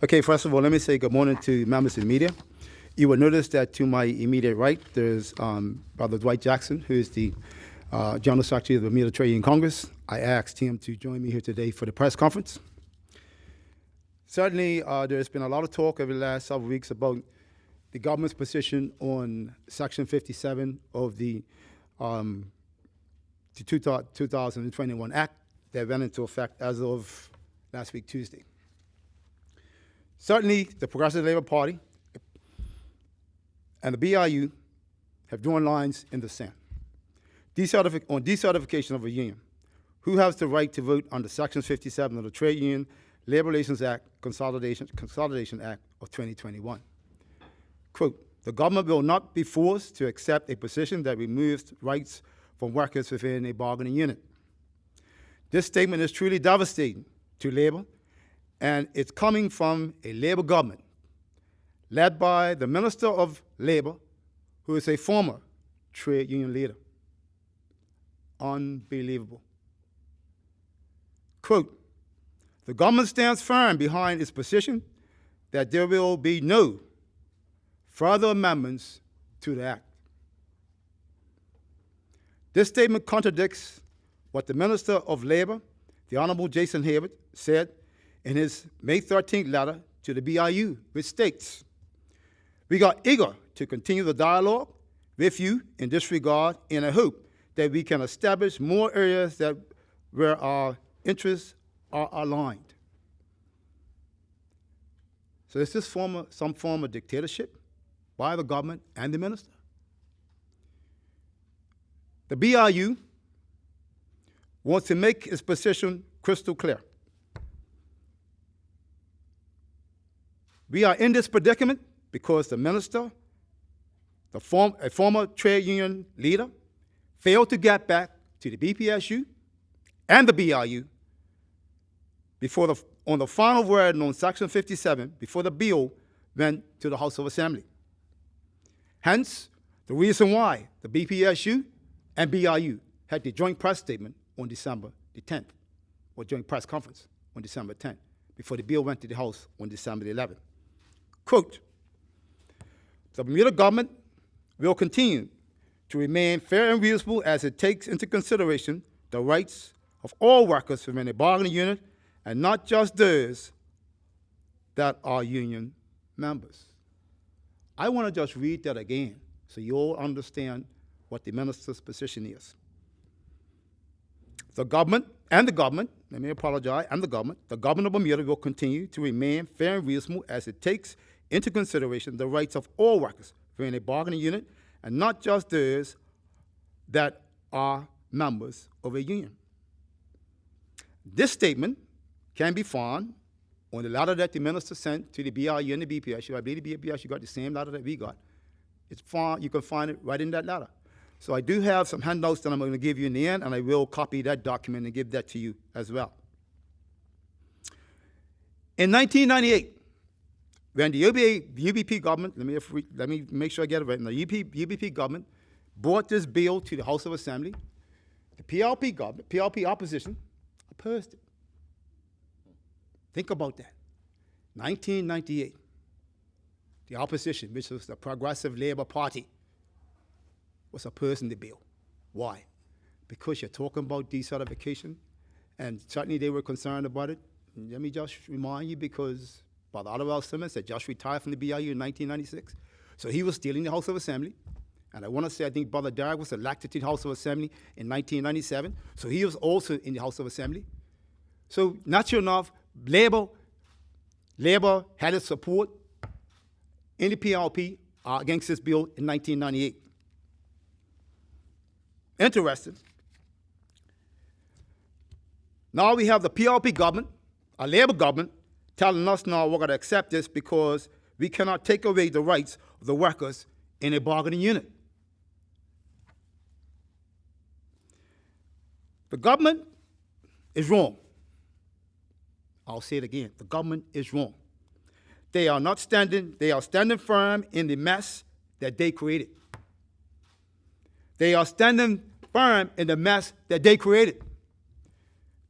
Okay, first of all, let me say good morning to members of the media. You will notice that to my immediate right, there's Brother Dwight Jackson, who is the General Secretary of the Bermuda Trade Union Congress. I asked him to join me here today for the press conference. Certainly, there's been a lot of talk over the last several weeks about the government's position on Section 57 of the 2021 Act that went into effect as of last week, Tuesday. Certainly, the Progressive Labor Party and the BIU have drawn lines in the sand. On decertification of a union, who has the right to vote under Section 57 of the Trade Union Labor Relations Act, Consolidation Act of 2021. Quote, the government will not be forced to accept a position that removes rights from workers within a bargaining unit. This statement is truly devastating to labor, and it's coming from a labor government led by the Minister of Labor, who is a former trade union leader. Unbelievable. Quote, the government stands firm behind its position that there will be no further amendments to the Act. This statement contradicts what the Minister of Labor, the Honorable Jason Hayward, said in his May 13th letter to the BIU, which states, we are eager to continue the dialogue with you in this regard, and I hope that we can establish more areas where our interests are aligned. So is this some form of dictatorship by the government and the minister? The BIU wants to make its position crystal clear. We are in this predicament because the minister, a former trade union leader, failed to get back to the BPSU and the BIU on the final word on Section 57 before the bill went to the House of Assembly. Hence, the reason why the BPSU and BIU had the joint press statement on December the 10th, or joint press conference on December 10th, before the bill went to the House on December the 11th. Quote, the Bermuda government will continue to remain fair and reasonable as it takes into consideration the rights of all workers within a bargaining unit and not just those that are union members. I want to just read that again so you all understand what the minister's position is. The government, let me apologize, and the government of Bermuda will continue to remain fair and reasonable as it takes into consideration the rights of all workers within a bargaining unit and not just those that are members of a union. This statement can be found on the letter that the minister sent to the BIU and the BPSU. I believe the BPSU got the same letter that we got. It's found, you can find it right in that letter. So I do have some handouts that I'm going to give you in the end, and I will copy that document and give that to you as well. In 1998, when the UBP government, let me make sure I get it right, the UBP government brought this bill to the House of Assembly, the PLP opposition opposed it. Think about that. 1998, the opposition, which was the Progressive Labor Party, was opposing the bill. Why? Because you're talking about decertification, and certainly they were concerned about it. And let me just remind you, because Brother Oliver Simmons had just retired from the BIU in 1996, so he was still in the House of Assembly. And I want to say, I think Brother Derek was elected to the House of Assembly in 1997, so he was also in the House of Assembly. So naturally enough, Labor had its support in the PLP against this bill in 1998. Interesting. Now we have the PLP government, a Labor government, telling us now we're going to accept this because we cannot take away the rights of the workers in a bargaining unit. The government is wrong. I'll say it again. The government is wrong. They are standing firm in the mess that they created. They are standing firm in the mess that they created.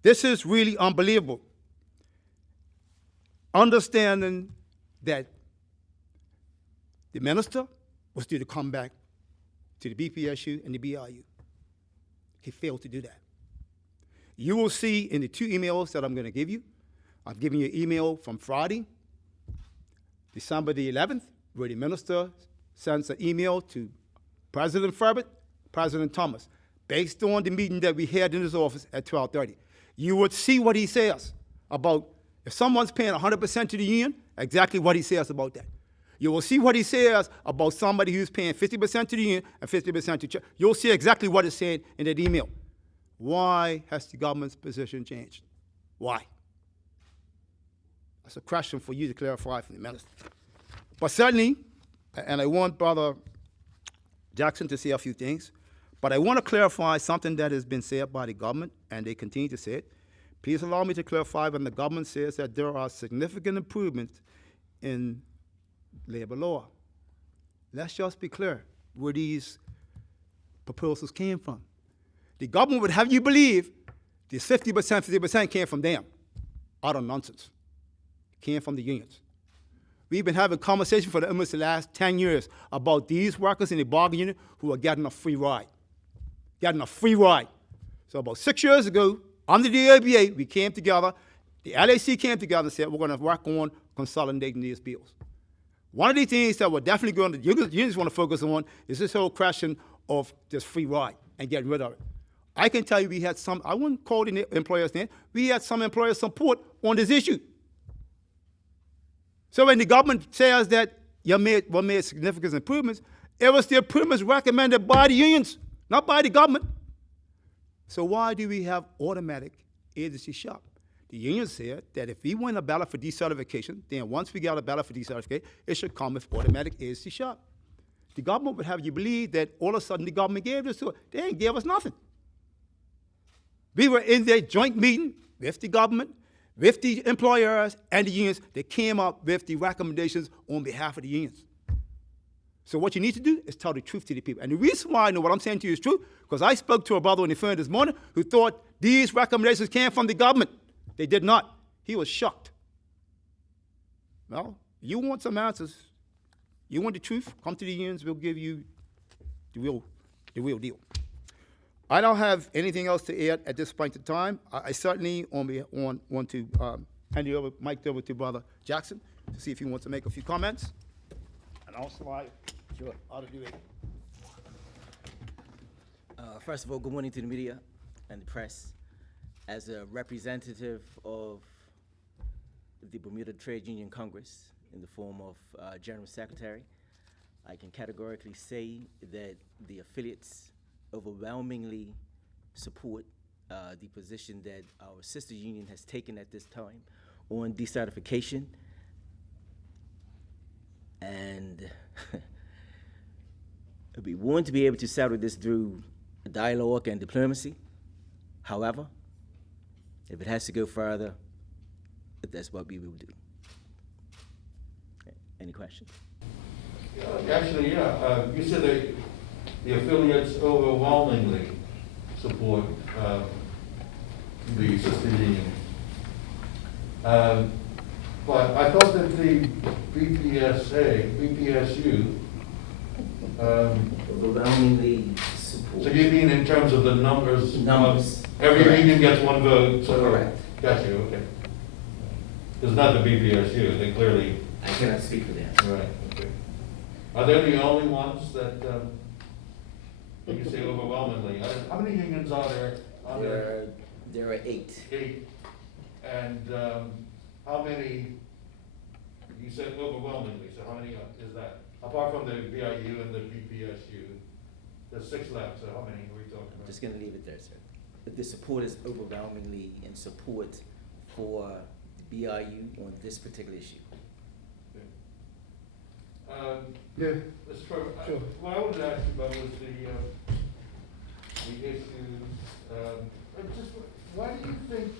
This is really unbelievable. understanding that the minister was due to come back to the BPSU and the BIU. He failed to do that. You will see in the 2 emails that I'm going to give you, I'm giving you an email from Friday, December the 11th, where the minister sends an email to President Furbert, President Thomas, based on the meeting that we had in his office at 12:30. You would see what he says about if someone's paying 100% to the union, exactly what he says about that. You will see what he says about somebody who's paying 50% to the union and 50% to church. You'll see exactly what is said in that email. Why has the government's position changed? Why? That's a question for you to clarify from the minister. But certainly, and I want Brother Jackson to say a few things, but I want to clarify something that has been said by the government, and they continue to say it. Please allow me to clarify when the government says that there are significant improvements in labor law. Let's just be clear where these proposals came from. The government would have you believe this 50% came from them. Utter nonsense. It came from the unions. We've been having conversations for almost the last 10 years about these workers in the bargaining unit who are getting a free ride. Getting a free ride. So about 6 years ago, under the ABA, we came together, the LAC came together and said, we're going to work on consolidating these bills. One of the things that we're definitely going to, unions want to focus on is this whole question of this free ride and getting rid of it. I can tell you we had some, I wouldn't call the employers' name, we had some employer support on this issue. So when the government says that we made significant improvements, it was the improvements recommended by the unions, not by the government. So why do we have automatic agency shop? The union said that if we win a ballot for decertification, then once we get a ballot for decertification, it should come with automatic agency shop. The government would have you believe that all of a sudden the government gave this to us. They ain't gave us nothing. We were in their joint meeting with the government, with the employers and the unions. They came up with the recommendations on behalf of the unions. So what you need to do is tell the truth to the people. And the reason why I know what I'm saying to you is true, because I spoke to a brother on the phone this morning who thought these recommendations came from the government. They did not. He was shocked. Well, you want some answers. You want the truth? Come to the unions. We'll give you the real deal. I don't have anything else to add at this point in time. I certainly want to hand the mic over to Brother Jackson to see if he wants to make a few comments. And also, sure, how to do it. First of all, good morning to the media and the press. As a representative of the Bermuda Trade Union Congress in the form of General Secretary, I can categorically say that the affiliates overwhelmingly support the position that our sister union has taken at this time on decertification. And we want to be able to settle this through dialogue and diplomacy. However, if it has to go further, that's what we will do. Okay. Any questions? Actually, yeah. You said that the affiliates overwhelmingly support the sister union. But I thought that the BPSU, Overwhelmingly support. so you mean in terms of the numbers? Numbers. Every Correct. union gets one vote. So Correct. Got you, okay. It's not the BPSU, they clearly, I cannot speak for them. right, okay. Are they the only ones that, you say overwhelmingly? How many unions are there? There are 8. 8. And how many, you said overwhelmingly, so how many is that? Apart from the BIU and the BPSU, there's 6 left, so how many are we talking I'm about? just going to leave it there, sir. But the support is overwhelmingly in support for the BIU on this particular issue. Yeah. Mr. Furbert, Sure. what I wanted to ask you about was the issues, just, why do you think,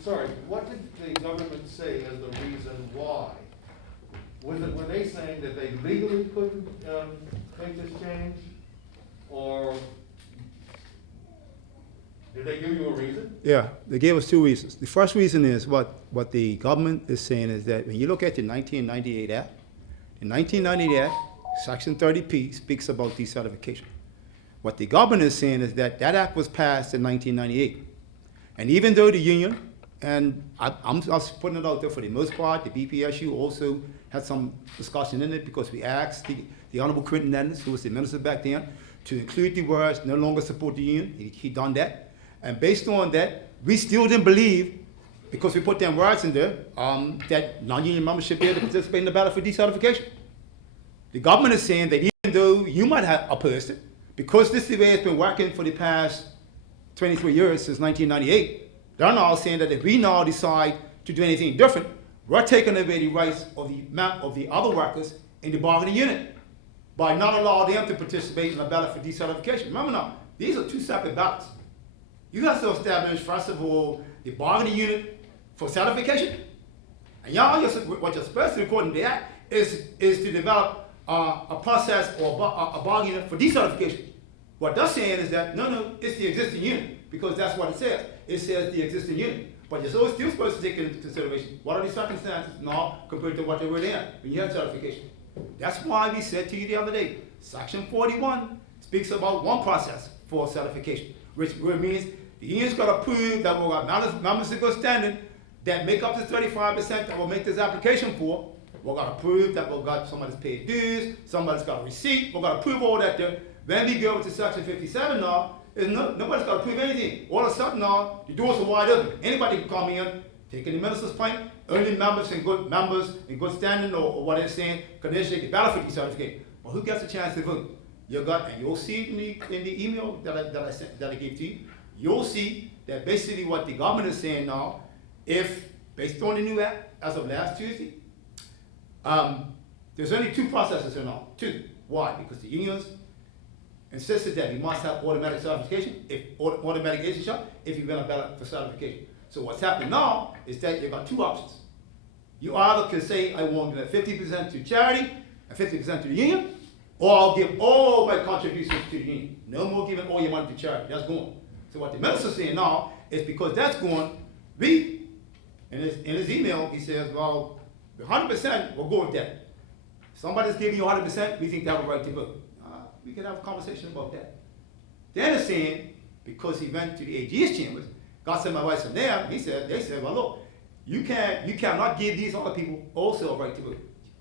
sorry, what did the government say as the reason why? Were they saying that they legally couldn't make this change? Or Did they give you a reason? Yeah, they gave us two reasons. The first reason is what the government is saying is that when you look at the 1998 Act, the 1998 Act, Section 30P speaks about decertification. What the government is saying is that that act was passed in 1998. And even though the union, and I'm just putting it out there for the most part, the BPSU also had some discussion in it because we asked the Honorable Quentin Ennis, who was the minister back then, to include the words no longer support the union. He done that. And based on that, we still didn't believe, because we put them words in there, that non-union members should be able to participate in the battle for decertification. The government is saying that even though you might have opposed it, because this is the way it's been working for the past 23 years, since 1998, they're now saying that if we now decide to do anything different, we're taking away the rights of the other workers in the bargaining unit by not allowing them to participate in the ballot for decertification. Remember now, these are two separate ballots. You have to establish, first of all, the bargaining unit for certification. And y'all, what you're supposed to, according to the Act, is to develop a process or a bargaining unit for decertification. What they're saying is that, no, it's the existing unit, because that's what it says. It says the existing unit. But you're still supposed to take into consideration what are the circumstances now compared to what they were then when you had certification. That's why we said to you the other day, Section 41 speaks about one process for certification, which means the union's got to prove that we've got members of good standing that make up to 35% that will make this application for. We've got to prove that we've got somebody's paid dues, somebody's got a receipt. We've got to prove all that there. When we go to Section 57 now, nobody's got to prove anything. All of a sudden now, the doors are wide open. Anybody can come in, take any minister's point, only members in good standing or what they're saying, can initiate the ballot for decertification. But who gets a chance to vote? And you'll see in the email that I gave to you, you'll see that basically what the government is saying now, if based on the new act as of last Tuesday, there's only two processes here now. Two. Why? Because the unions insisted that we must have automatic certification, automatic agency if you're going to ballot for certification. So what's happening now is that you've got two options. You either can say, I want to give 50% to charity and 50% to the union, or I'll give all my contributions to the union. No more giving all your money to charity. That's gone. So what the minister's saying now is because that's gone, in his email, he says, well, 100% we'll go with that. If somebody's giving you 100%, we think they have a right to vote. We can have a conversation about that. Then it's saying, because he went to the AG's chambers, got some advice from them, they said, well, look, you cannot give these other people also a right to vote.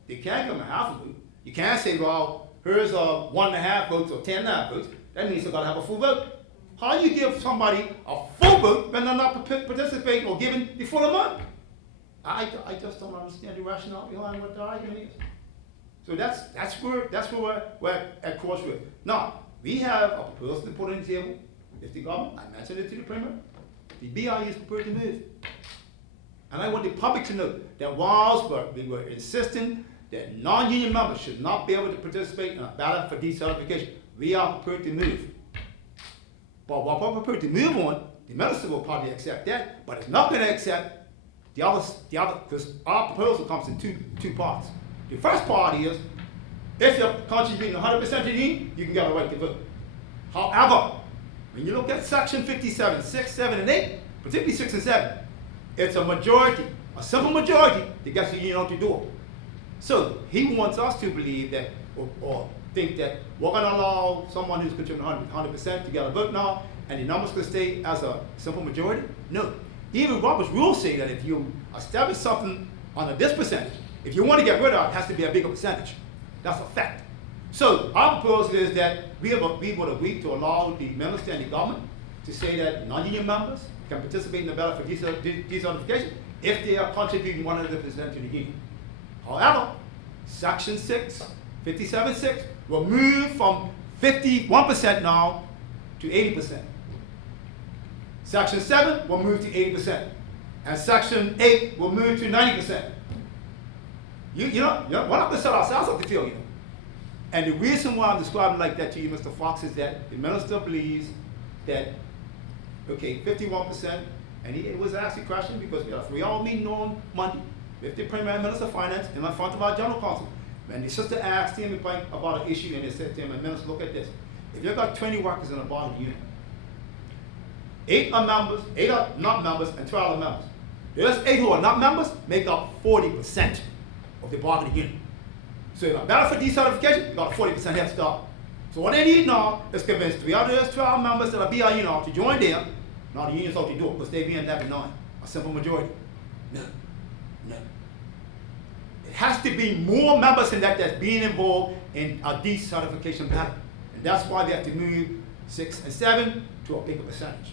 They can't give them a half a vote. You can't say, well, here's 1.5 votes or 10.5 votes. That means they've got to have a full vote. How do you give somebody a full vote when they're not participating or giving the full amount? I just don't understand the rationale behind what the argument is. So that's where we're at crossroads. Now, we have a proposal to put on the table. If the government, I mentioned it to the Premier, the BIU is prepared to move. And I want the public to know that whilst we were insisting that non-union members should not be able to participate in a ballot for decertification, we are prepared to move. But what we're prepared to move on, the minister will probably accept that, but it's not going to accept the other, because our proposal comes in two parts. The first part is, if you're contributing 100% to the union, you can get a right to vote. However, when you look at Section 57, 6, 7, and 8, particularly 6 and 7, it's a majority, a simple majority that gets the union out the door. So he wants us to believe that, or think that we're going to allow someone who's contributing 100% to get a vote now, and the numbers could stay as a simple majority? No. Even Robert's rules say that if you establish something under this percentage, if you want to get rid of it, it has to be a bigger percentage. That's a fact. So our proposal is that we would agree to allow the minister and the government to say that non-union members can participate in the ballot for decertification if they are contributing 100% to the union. However, Section 6, 57.6 will move from 51% now to 80%. Section 7 will move to 80%. And Section 8 will move to 90%. We're not going to set ourselves up to fail, you know. And the reason why I'm describing like that to you, Mr. Fox, is that the minister believes that, okay, 51%, and it was asked a question because we all meeting on Monday with the Premier and Minister of Finance in front of our General Counsel. And the sister asked him about an issue, and they said to him, Minister, look at this. If you've got 20 workers in a bargaining unit, 8 are members, 8 are not members, and 12 are members. Those 8 who are not members make up 40% of the bargaining unit. So if a benefit decertification, you got a 40% head start. So what they need now is convince 3 out of those 12 members that are BIU now to join them. Now the union's out to do it because they being having 9, a simple majority. No. It has to be more members than that that's being involved in a decertification battle. And that's why they have to move 6 and 7 to a bigger percentage.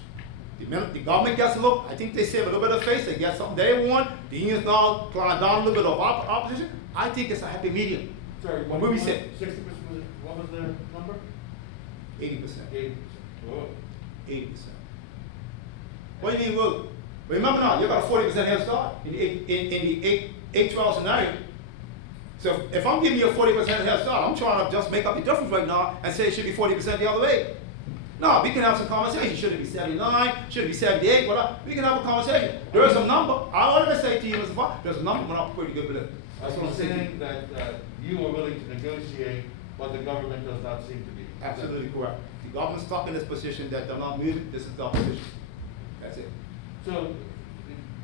The minute the government gets a look, I think they save a little bit of face, they get something they want, the unions now climb down a little bit of opposition. I think it's a happy medium. Sorry, What we said? 60%, what was the number? 80%. 80%. Whoa. 80%. What do you mean, well, remember now, you got a 40% head start in the 8-12 scenario. So if I'm giving you a 40% head start, I'm trying to just make up the difference right now and say it should be 40% the other way. No, we can have some conversation. Should it be 79? Should it be 78? Whatever. We can have a conversation. There is a number. I want to say to you, Mr. Fox, there's a number when I'm pretty good with it. That's what I'm saying, that you are willing to negotiate, but the government does not seem to be. Absolutely correct. The government's stuck in this position that they're not moving. This is the position. That's it. So,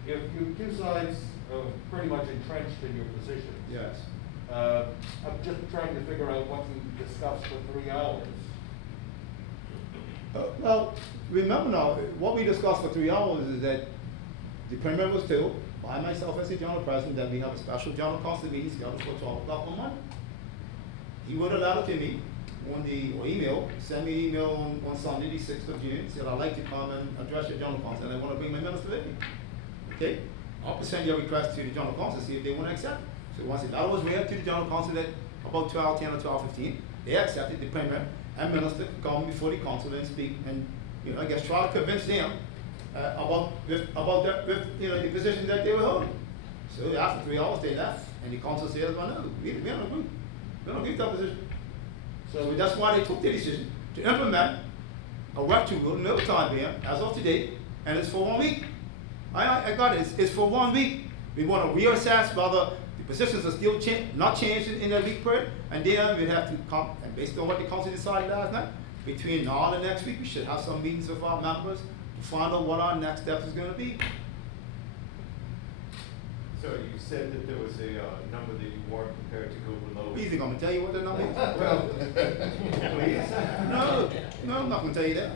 if you two sides are pretty much entrenched in your positions. Yes. I'm just trying to figure out what you discussed for 3 hours. Well, remember now, what we discussed for 3 hours is that the Premier was told by myself as the General President that we have a special General Council meeting scheduled for 12 o'clock on Monday. He wrote a letter to me or email, send me an email on Sunday, the 6th of June, said I'd like to come and address your General Council and I want to bring my minister with me. Okay? I'll present your request to the General Council, see if they want to accept it. So once the letter was read to the General Council at about 12:10 or 12:15, they accepted. The Premier and Minister could come before the Council and speak and, I guess try to convince them about the position that they were holding. So after 3 hours they left and the Council said, well, no, we don't agree. We don't agree with that position. So that's why they took the decision to implement a work to rule, no time ban, as of today, and it's for 1 week. I got it, it's for 1 week. We want to reassess whether the positions are still not changing in that week period, and then we'd have to come, and based on what the council decided last night, between now and the next week, we should have some meetings with our members to find out what our next steps is going to be. So you said that there was a number that you weren't prepared to go below. What do you think, I'm going to tell you what the number is? Well, no, I'm not going to tell you that.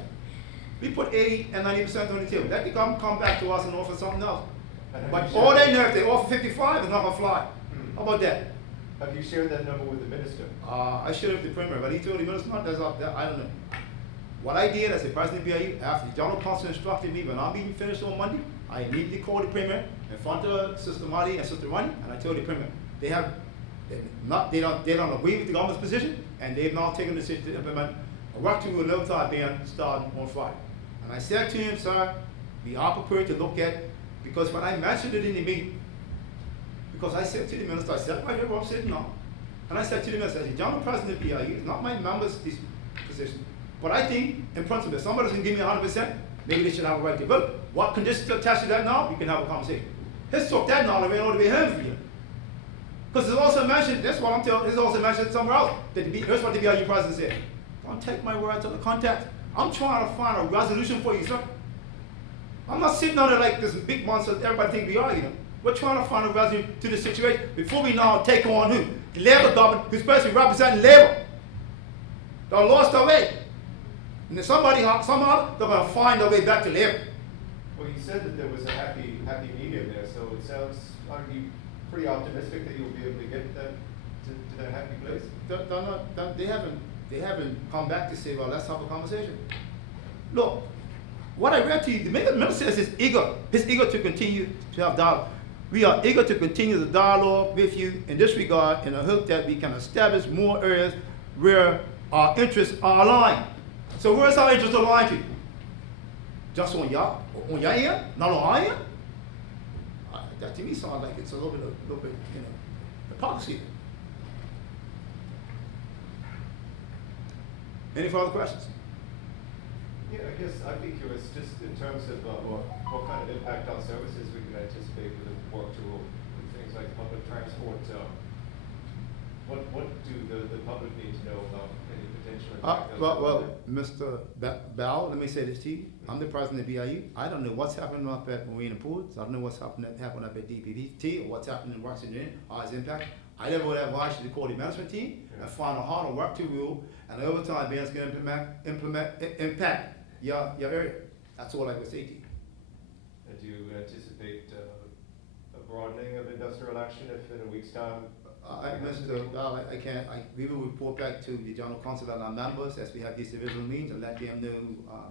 We put 80 and 90% on the table. That can come back to us and offer something else. But all they know, if they offer 55, it's not going to fly. How about that? Have you shared that number with the minister? I shared it with the Premier, but he told the minister not, that's up there, I don't know. What I did as the President of BIU, after the General Council instructed me, when our meeting finished on Monday, I immediately called the Premier in front of Sister Marty and Sister Ronnie, and I told the Premier, they don't agree with the government's position, and they've now taken the decision to implement a work to a low tide ban starting on Friday. And I said to him, sir, we are prepared to look at, because when I mentioned it in the meeting, because I said to the minister, I sat right here where I'm sitting now, and I said to the minister, as the General President of BIU, it's not my members' position, but I think, in principle, if somebody's going to give me 100%, maybe they should have a right to vote. What conditions attached to that now? We can have a conversation. His took that now, they ought to be home for you. Because it's also mentioned, that's what I'm telling, it's also mentioned somewhere else, that here's what the BIU president said. Don't take my words out of context. I'm trying to find a resolution for you, sir. I'm not sitting on there like this big monster that everybody think we are, We're trying to find a resolution to the situation before we now take on who? The Labour government, who's supposed to be representing Labour. They lost their way. And then somehow, they're going to find their way back to Labour. Well, you said that there was a happy medium there, so it sounds, aren't you pretty optimistic that you'll be able to get that to that happy place? They haven't come back to say, well, let's have a conversation. Look, what I read to you, the minister says he's eager to continue to have dialogue. We are eager to continue the dialogue with you in this regard, in the hope that we can establish more areas where our interests are aligned. So where is our interests aligned to? Just on your end? Not on our end? That to me sounds like it's a little bit, hypocrisy. Any further questions? Yeah, I guess I'd be curious, just in terms of what kind of impact on services we can anticipate with the work to rule, with things like public transport, what do the public need to know about any potential impact? Well, Mr. Bell, let me say this to you. I'm the president of BIU. I don't know what's happening up at Marina Pools. I don't know what's happening up at DPPT or what's happening in Washington or its impact. I never would have Washington call the management team and find out how to work to rule and over time being able to impact your area. That's all I would say to you. And do you anticipate a broadening of industrial action if in a week's time? Mr. Bell, we will report back to the general council and our members as we have these divisional meetings and let them know,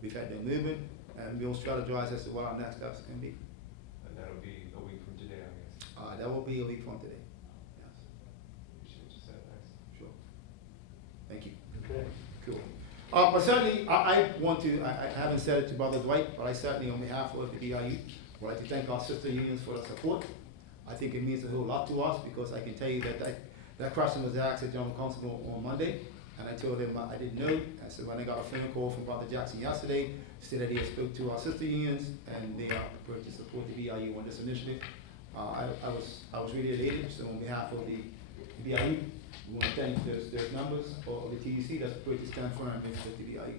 we've had no movement and we'll strategize as to what our next steps can be. And that'll be a week from today, I guess. That will be a week from today. Yes. Appreciate you said, thanks. Sure. Thank you. Okay. Cool. But certainly, I want to, I haven't said it to Brother Dwight, but I certainly, on behalf of the BIU, would like to thank our sister unions for the support. I think it means a whole lot to us because I can tell you that question was asked at General Council on Monday, and I told them I didn't know. I said when I got a phone call from Brother Jackson yesterday, said that he had spoke to our sister unions and they are prepared to support the BIU on this initiative. I was really elated. So on behalf of the BIU, we want to thank those members of the TDC that's prepared to stand firm with the BIU.